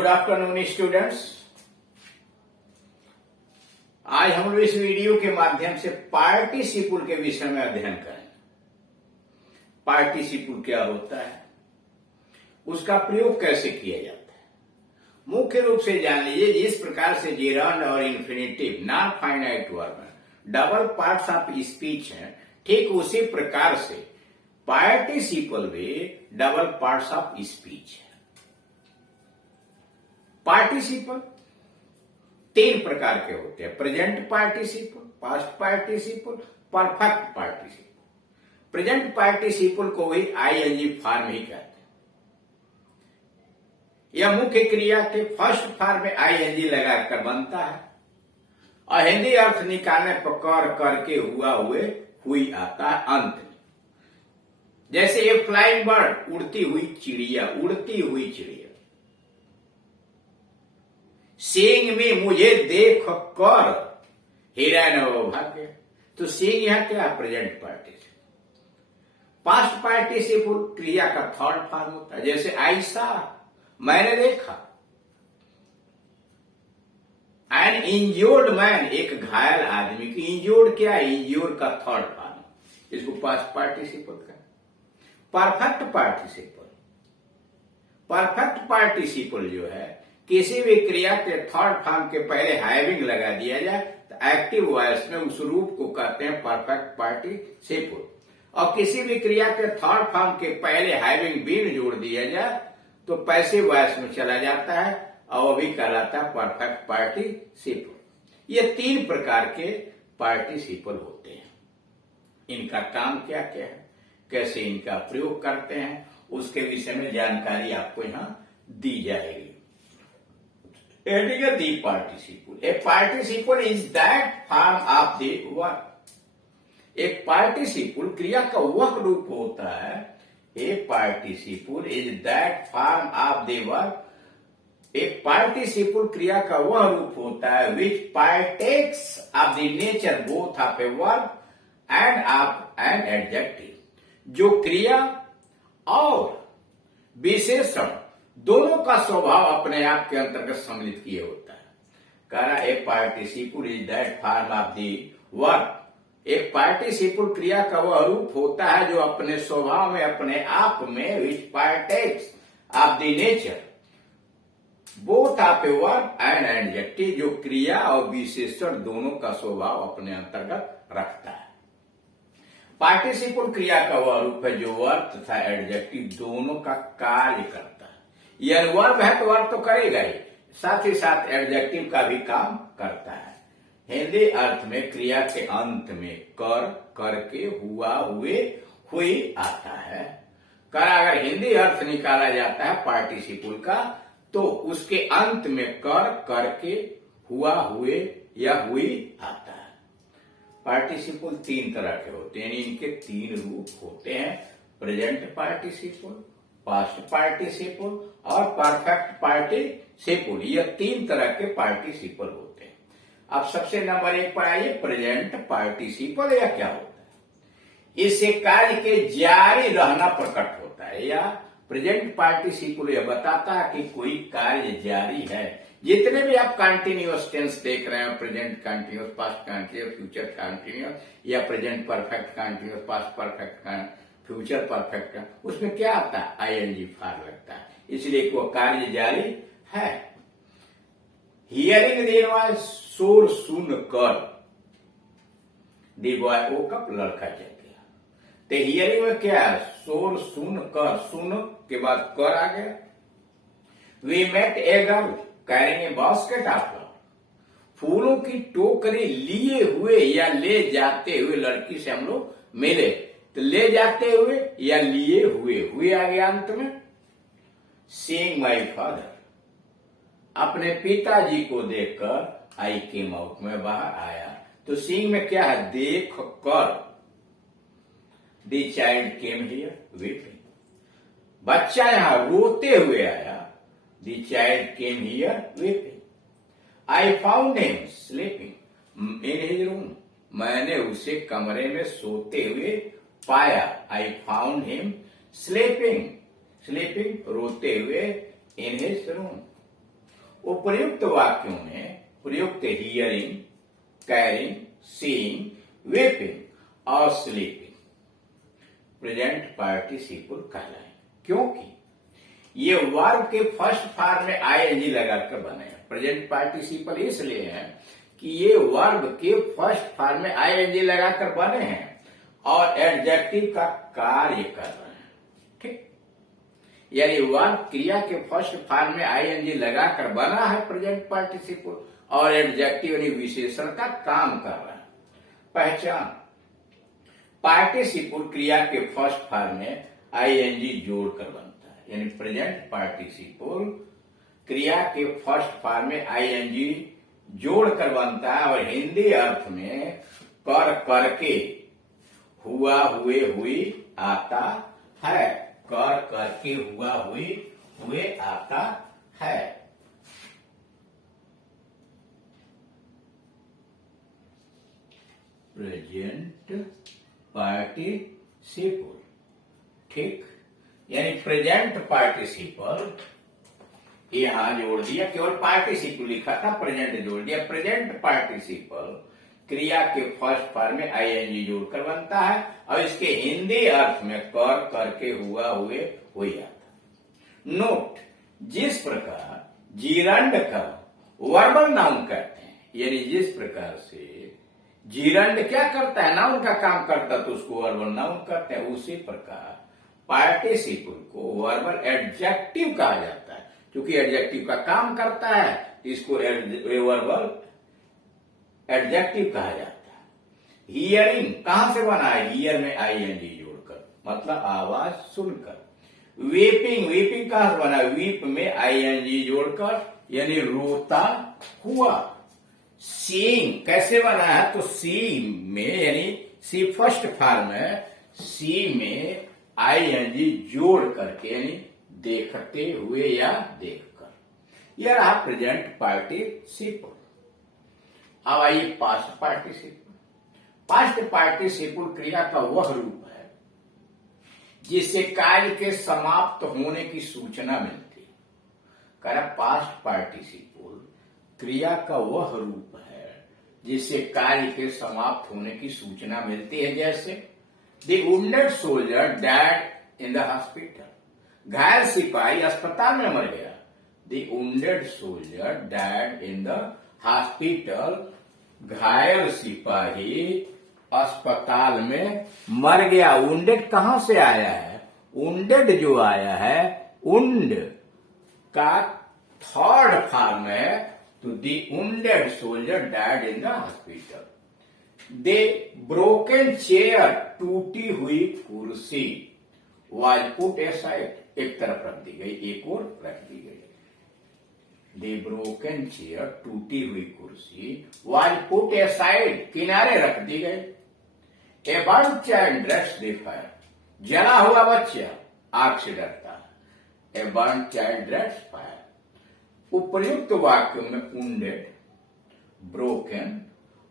Good afternoon students. आज हम लोग इस वीडियो के माध्यम से पार्टिसिपल के विषय में अध्ययन करें। पार्टिसिपल क्या होता है, उसका प्रयोग कैसे किया जाता है, मुख्य रूप से जान लीजिए। जिस प्रकार से जेरंड और infinitive non finite verb double parts of speech है, ठीक उसी प्रकार से पार्टिसिपल भी डबल पार्ट्स ऑफ स्पीच है। पार्टिसिपल तीन प्रकार के होते हैं: present participle, past participle, perfect participle. Present participle को भी आईएनजी फॉर्म ही कहते हैं। यह मुख्य क्रिया के फर्स्ट फॉर्म में आईएनजी लगाकर बनता है और हिंदी अर्थ निकालने पर कर, करके, हुआ, हुए, हुई आता है अंत में। जैसे ए फ्लाइंग बर्ड, उड़ती हुई चिड़िया, उड़ती हुई चिड़िया। सीइंग में, मुझे देख कर हिरन भाग्य। तो सीइंग यहां क्या, प्रेजेंट पार्टिसिपल। पास्ट पार्टिसिपल क्रिया का थर्ड फॉर्म होता है। जैसे आई सा, मैंने देखा। एन इंज्योर्ड मैन, एक घायल आदमी की। इंज्योर्ड क्या है, इंज्योर्ड का थर्ड फॉर्म, इसको पास्ट पार्टिसिपल का। परफेक्ट पार्टिसिपल, परफेक्ट पार्टिसिपल जो है, किसी भी क्रिया के थर्ड फॉर्म के पहले हैविंग लगा दिया जाए तो एक्टिव वॉइस में उस रूप को कहते हैं परफेक्ट पार्टिसिपल। और किसी भी क्रिया के थर्ड फॉर्म के पहले हैविंग बीन जोड़ दिया जाए तो पैसिव वॉइस में चला जाता है और वो भी कहलाता है परफेक्ट पार्टिसिपल। ये तीन प्रकार के पार्टिसिपल होते हैं। इनका काम क्या क्या है, कैसे इनका प्रयोग करते हैं, उसके विषय में जानकारी आपको यहां दी जाएगी। Adding a the participle. A participle is that form of the verb. एक पार्टिसिपल क्रिया का वह रूप होता है। A participle is that form of the verb. एक पार्टिसिपल क्रिया का वह रूप होता है which partakes of the nature both of a verb and of an adjective. जो क्रिया और विशेषण दोनों का स्वभाव अपने आप के अंतर्गत सम्मिलित किए होता है। कह रहा a participle is that form of the verb. एक पार्टिसिपल क्रिया का वह रूप होता है जो अपने स्वभाव में, अपने आप में, which partakes of the nature both of a verb and adjective, जो क्रिया और विशेषण दोनों का स्वभाव अपने अंतर्गत रखता है। पार्टिसिपल क्रिया का वह रूप है जो वर्ब तथा एडजेक्टिव दोनों का कार्य करता है। यह वर्ब है तो वर्ब तो करेगा ही, साथ ही साथ एडजेक्टिव का भी काम करता है। हिंदी अर्थ में क्रिया के अंत में कर, करके, हुआ, हुए, हुई आता है। कर अगर हिंदी अर्थ निकाला जाता है पार्टिसिपल का तो उसके अंत में कर, करके, हुआ, हुए या हुई आता है। पार्टिसिपल तीन तरह के होते हैं, इनके तीन रूप होते हैं: प्रेजेंट पार्टिसिपल, पास्ट पार्टिसिपल और परफेक्ट पार्टिसिपल। यह तीन तरह के पार्टिसिपल होते हैं। अब सबसे नंबर एक पर आइए, प्रेजेंट पार्टिसिपल या क्या होता है। इससे कार्य के जारी रहना प्रकट होता है। या प्रेजेंट पार्टिसिपल यह बताता है कि कोई कार्य जारी है। जितने भी आप कंटिन्यूअस टेंस देख रहे हैं, present continuous, past continuous, future continuous या present perfect continuous, past perfect, future perfect का, उसमें क्या आता है, आईएनजी फॉर्म लगता है, इसलिए वो कार्य जारी है। हियरिंग द वॉइस, शोर सुन कर। द बॉय वोक अप, लड़का जग गया। तो हियरिंग में क्या है, शोर सुन कर, सुन के बाद कर आ गया। We met a girl carrying a basket of flower. फूलों की टोकरी लिए हुए या ले जाते हुए लड़की से हम लोग मिले। तो ले जाते हुए या लिए हुए, हुए आ गया अंत में। सीइंग माई फादर, अपने पिताजी को देखकर आई केम आउट, में बाहर आया। तो सीइंग में क्या है, देख कर। The child came here weeping, बच्चा यहां रोते हुए आया। The child came here weeping. I found him sleeping in his room, मैंने उसे कमरे में सोते हुए पाया। I found him sleeping, sleeping रोते हुए इन हिज रूम। उपर्युक्त वाक्यों में प्रयुक्त हियरिंग, कैरिंग, सीइंग, वेपिंग और स्लीपिंग प्रेजेंट पार्टिसिपल कहलाए, क्योंकि ये वर्ब के फर्स्ट फॉर्म में आईएनजी लगाकर बने हैं। प्रेजेंट पार्टिसिपल इसलिए है कि ये वर्ब के फर्स्ट फॉर्म में आईएनजी लगाकर बने हैं और एडजेक्टिव का कार्य कर रहे हैं। ठीक, यानी वर्ब क्रिया के फर्स्ट फॉर्म में आईएनजी लगाकर बना है प्रेजेंट पार्टिसिपल और एडजेक्टिव यानी विशेषण का काम कर रहा है। पहचान, पार्टिसिपल क्रिया के फर्स्ट फॉर्म में आईएनजी जोड़कर बनता है, यानी प्रेजेंट पार्टिसिपल क्रिया के फर्स्ट फॉर्म में आईएनजी जोड़कर बनता है और हिंदी अर्थ में कर, करके, हुआ, हुए, हुई आता है। कर, करके, हुआ, हुई, हुए आता है। प्रेजेंट पार्टिसिपल, ठीक, यानी प्रेजेंट पार्टिसिपल यहां जोड़ दिया, केवल पार्टिसिपल लिखा था, प्रेजेंट जोड़ दिया। प्रेजेंट पार्टिसिपल क्रिया के फर्स्ट फॉर्म में आईएनजी जोड़कर बनता है और इसके हिंदी अर्थ में कर, करके, हुआ, हुए, हुई आता। नोट, जिस प्रकार जीरंड का वर्बल नाउन करते हैं, यानी जिस प्रकार से जीरंड क्या करता है, नाउन का काम करता है, तो उसको वर्बल नाउन करते हैं, उसी प्रकार पार्टिसिपल को वर्बल एडजेक्टिव कहा जाता है। क्योंकि एडजेक्टिव का काम करता है, इसको वर्बल एडजेक्टिव कहा जाता है। हियरिंग कहां से बना है, हियर में आईएनजी जोड़कर, मतलब आवाज सुनकर। वीपिंग, वीपिंग कहां से बना, वीप में आईएनजी जोड़कर, यानी रोता हुआ। सीइंग कैसे बना है, तो सी में, यानी सी फर्स्ट फॉर्म है, सी में आईएनजी जोड़ करके, यानी देखते हुए या देखकर। यह रहा प्रेजेंट पार्टिसिपल। अब आइए पास्ट पार्टिसिपल। पास्ट पार्टिसिपल क्रिया का वह रूप है जिससे कार्य के समाप्त होने की सूचना मिलती है। कह पास्ट पार्टिसिपल क्रिया का वह रूप है जिससे कार्य के समाप्त होने की सूचना मिलती है। जैसे the wounded soldier dad in the hospital, घायल सिपाही अस्पताल में मर गया। The wounded soldier dad in the hospital, घायल सिपाही अस्पताल में मर गया। वुंडेड कहां से आया है, वुंडेड जो आया है, वुंड का थर्ड फॉर्म है, तो the wounded soldier dad in the hospital. They broken chair, टूटी हुई कुर्सी, वाज पुट एसाइड, एक तरफ रख दी गई, एक और रख दी गई। दे ब्रोकन चेयर, टूटी हुई कुर्सी, वाज पुट एसाइड, किनारे रख दी गई। A burn child dress the fire, जला हुआ बच्चा आग से डरता है। A burn child dress fire. उपर्युक्त वाक्यों में वुंडेड, ब्रोकन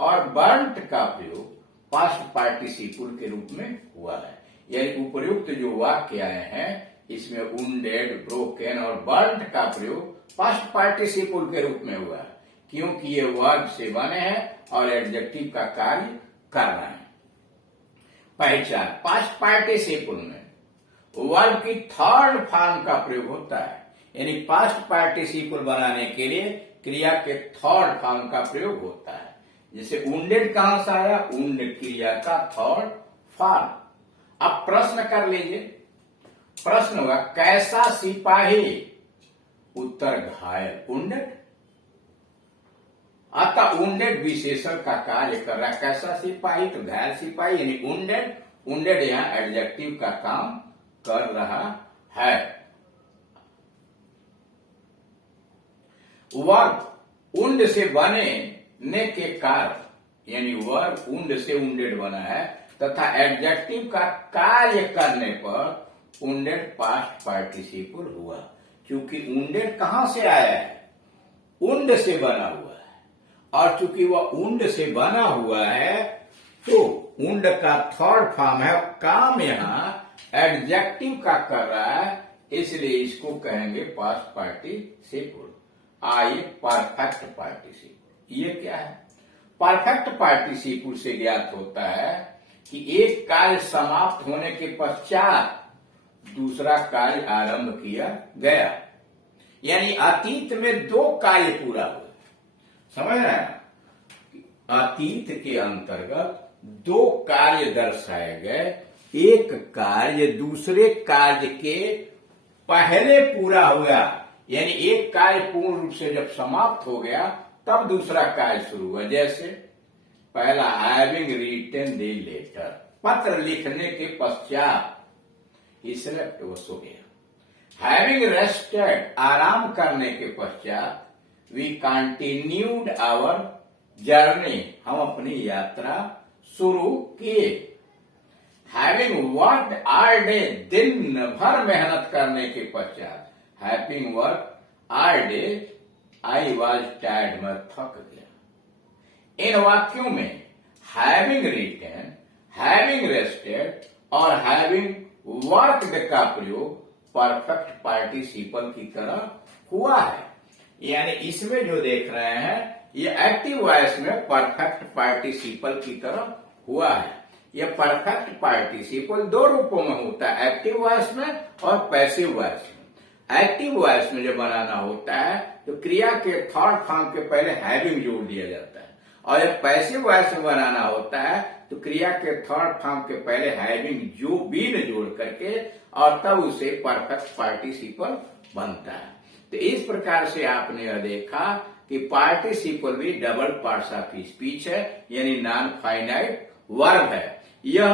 और बर्न्ट का प्रयोग पास्ट पार्टिसिपल के रूप में हुआ है। यानी उपर्युक्त जो वाक्य आए हैं इसमें वुंडेड, ब्रोकन और बर्न्ट का प्रयोग पास्ट पार्टिसिपल के रूप में हुआ है, क्योंकि ये वर्ब से बने हैं और एडजेक्टिव का कार्य कर रहे हैं। पहचान, पास्ट पार्टिसिपल में वर्ब की थर्ड फॉर्म का प्रयोग होता है, यानी पास्ट पार्टिसिपल बनाने के लिए क्रिया के थर्ड फॉर्म का प्रयोग होता है। जैसे वुंडेड कहां से आया, वुंड क्रिया का थर्ड फॉर्म। अब प्रश्न कर लीजिए, प्रश्न होगा कैसा सिपाही, उत्तर घायल, वुंडेड। अतः वुंडेड विशेषण का कार्य कर रहा है। कैसा सिपाही, तो घायल सिपाही, यानी वुंडेड। वुंडेड यहां एडजेक्टिव का काम कर रहा है। वर्ब उंड से बने के कारण, यानी वर्ब उंड से वुंडेड बना है तथा एडजेक्टिव का कार्य करने पर वुंडेड पास्ट पार्टिसिपल हुआ। क्योंकि वुंडेड कहां से आया है, उंड से बना हुआ है, और चूंकि वह उंड से बना हुआ है तो उंड का थर्ड फॉर्म है, काम यहां एडजेक्टिव का कर रहा है, इसलिए इसको कहेंगे पास्ट पार्टिसिपल। आइए परफेक्ट पार्टिसिपल। ये क्या है? परफेक्ट पार्टिसिपल से ज्ञात होता है कि एक कार्य समाप्त होने के पश्चात दूसरा कार्य आरंभ किया गया, यानी अतीत में दो कार्य पूरा हुए। समझ रहे हैं? अतीत के अंतर्गत दो कार्य दर्शाए गए, एक कार्य दूसरे कार्य के पहले पूरा हुआ, यानी एक कार्य पूर्ण रूप से जब समाप्त हो गया तब दूसरा कार्य शुरू हुआ। जैसे पहला हैविंग रिटन द लेटर, पत्र लिखने के पश्चात ही सेलेक्ट वो सो गया। हैविंग रेस्टेड, आराम करने के पश्चात वी कंटिन्यूड आवर जर्नी, हम अपनी यात्रा शुरू किए। हैविंग वर्कड ऑल डे, दिन भर मेहनत करने के पश्चात having work all day I was tired, मैं थक गया। इन वाक्यों में हैविंग रिटन, हैविंग रेस्टेड और हैविंग वर्कड का प्रयोग परफेक्ट पार्टिसिपल की तरह हुआ है। यानी इसमें जो देख रहे हैं ये एक्टिव वॉइस में परफेक्ट पार्टिसिपल की तरह हुआ है। यह परफेक्ट पार्टिसिपल दो रूपों में होता है, एक्टिव वॉइस में और पैसिव वॉइस में। एक्टिव वॉइस में जब बनाना होता है तो क्रिया के थर्ड फॉर्म के पहले हैविंग जोड़ दिया जाता है, और जब पैसिव वॉइस में बनाना होता है तो क्रिया के थर्ड फॉर्म के पहले हैविंग जो बीन जोड़ करके और तब उसे परफेक्ट पार्टिसिपल बनता है। तो इस प्रकार से आपने यह देखा कि पार्टिसिपल भी डबल पार्ट्स ऑफ स्पीच है, यानी नॉन फाइनाइट वर्ब है। यह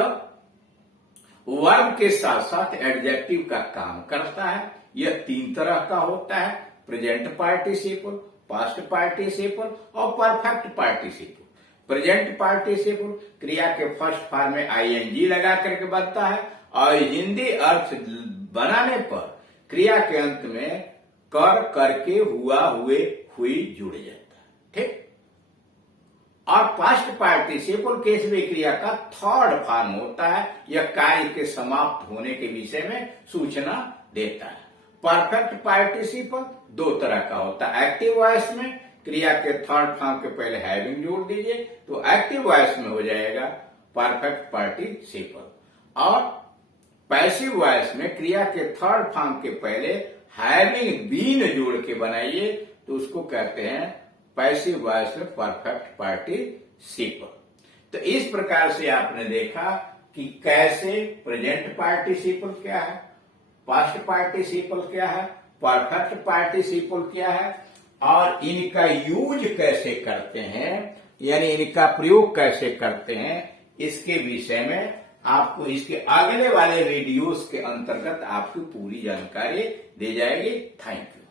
वर्ब के साथ साथ एडजेक्टिव का काम करता है। यह तीन तरह का होता है, प्रेजेंट पार्टिसिपल, पास्ट पार्टिसिपल और परफेक्ट पार्टिसिपल। प्रेजेंट पार्टिसिपल क्रिया के फर्स्ट फॉर्म में आईएनजी लगा करके बनता है और हिंदी अर्थ बनाने पर क्रिया के अंत में कर, करके, हुआ, हुए, हुई जुड़ जाता है। ठीक। और पास्ट पार्टिसिपल केस में क्रिया का थर्ड फॉर्म होता है, यह कार्य के समाप्त होने के विषय में सूचना देता है। परफेक्ट पार्टिसिपल दो तरह का होता है, एक्टिव वॉइस में क्रिया के थर्ड फॉर्म के पहले हैविंग जोड़ दीजिए तो एक्टिव वॉइस में हो जाएगा परफेक्ट पार्टिसिपल, और पैसिव वॉइस में क्रिया के थर्ड फॉर्म के पहले हैविंग बीन जोड़ के बनाइए तो उसको कहते हैं पैसिव वॉइस में परफेक्ट पार्टिसिपल। तो इस प्रकार से आपने देखा कि कैसे प्रेजेंट पार्टिसिपल क्या है, पास्ट पार्टिसिपल क्या है, परफेक्ट पार्टिसिपल क्या है, और इनका यूज कैसे करते हैं, यानी इनका प्रयोग कैसे करते हैं, इसके विषय में आपको इसके अगले वाले वीडियोस के अंतर्गत आपको पूरी जानकारी दी जाएगी। Thank you.